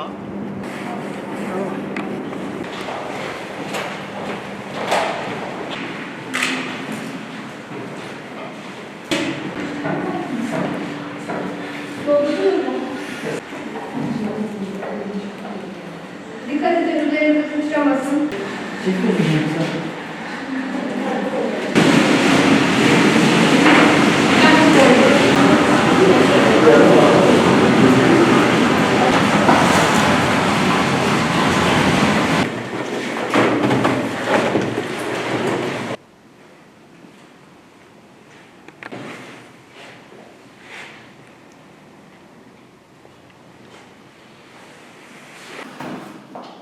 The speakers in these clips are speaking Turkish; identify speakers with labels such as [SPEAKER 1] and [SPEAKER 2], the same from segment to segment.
[SPEAKER 1] Tamam. Dikkat edin üzerinize sıçramasın. Teşekkür ederim.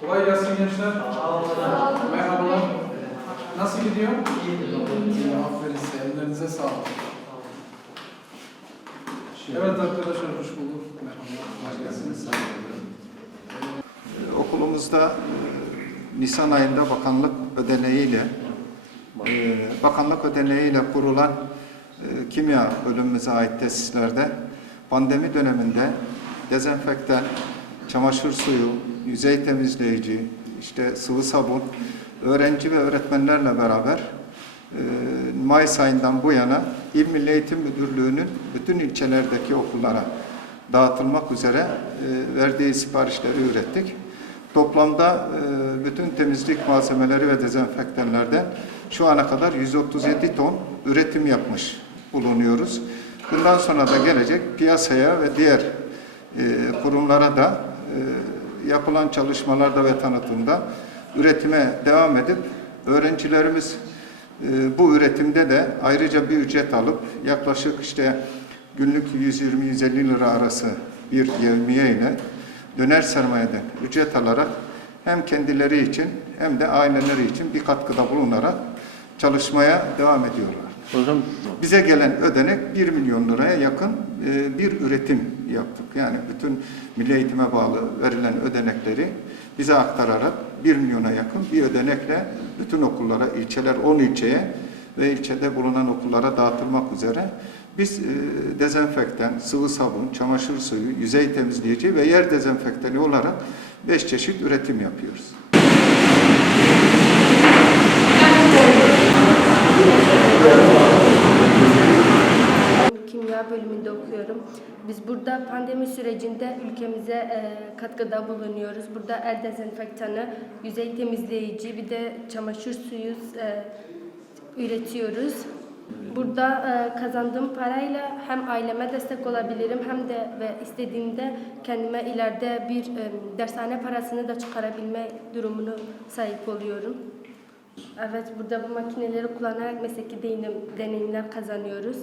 [SPEAKER 2] Kolay gelsin gençler. Merhabalar. Nasıl gidiyor? İyi. Aferin size. Ellerinize sağlık. Evet arkadaşlar hoş bulduk. Merhaba. Hoş geldiniz.
[SPEAKER 3] Okulumuzda e, Nisan ayında bakanlık ödeneğiyle e, bakanlık ödeneğiyle kurulan e, kimya bölümümüze ait tesislerde pandemi döneminde dezenfektan, çamaşır suyu, yüzey temizleyici, işte sıvı sabun, öğrenci ve öğretmenlerle beraber e, Mayıs ayından bu yana İl Milli Eğitim Müdürlüğü'nün bütün ilçelerdeki okullara dağıtılmak üzere e, verdiği siparişleri ürettik. Toplamda e, bütün temizlik malzemeleri ve dezenfektanlardan şu ana kadar 137 ton üretim yapmış bulunuyoruz. Bundan sonra da gelecek piyasaya ve diğer kurumlara da yapılan çalışmalarda ve tanıtımda üretime devam edip öğrencilerimiz e, bu üretimde de ayrıca bir ücret alıp yaklaşık işte günlük 120-150 lira arası bir yevmiye ile döner sermayeden ücret alarak hem kendileri için hem de aileleri için bir katkıda bulunarak çalışmaya devam ediyorlar.
[SPEAKER 4] Hocam
[SPEAKER 3] Bize gelen ödenek 1 milyon liraya yakın e, bir üretim yaptık. Yani bütün milli eğitime bağlı verilen ödenekleri bize aktararak 1 milyona yakın bir ödenekle bütün okullara, ilçeler 10 ilçeye ve ilçede bulunan okullara dağıtılmak üzere biz e, dezenfektan, sıvı sabun, çamaşır suyu, yüzey temizleyici ve yer dezenfektanı olarak 5 çeşit üretim yapıyoruz.
[SPEAKER 5] Kimya bölümünde okuyorum. Biz burada pandemi sürecinde ülkemize e, katkıda bulunuyoruz. Burada el dezenfektanı, yüzey temizleyici, bir de çamaşır suyu e, üretiyoruz. Burada e, kazandığım parayla hem aileme destek olabilirim hem de ve istediğimde kendime ileride bir e, dershane parasını da çıkarabilme durumunu sahip oluyorum. Evet, burada bu makineleri kullanarak mesleki deneyim- deneyimler kazanıyoruz.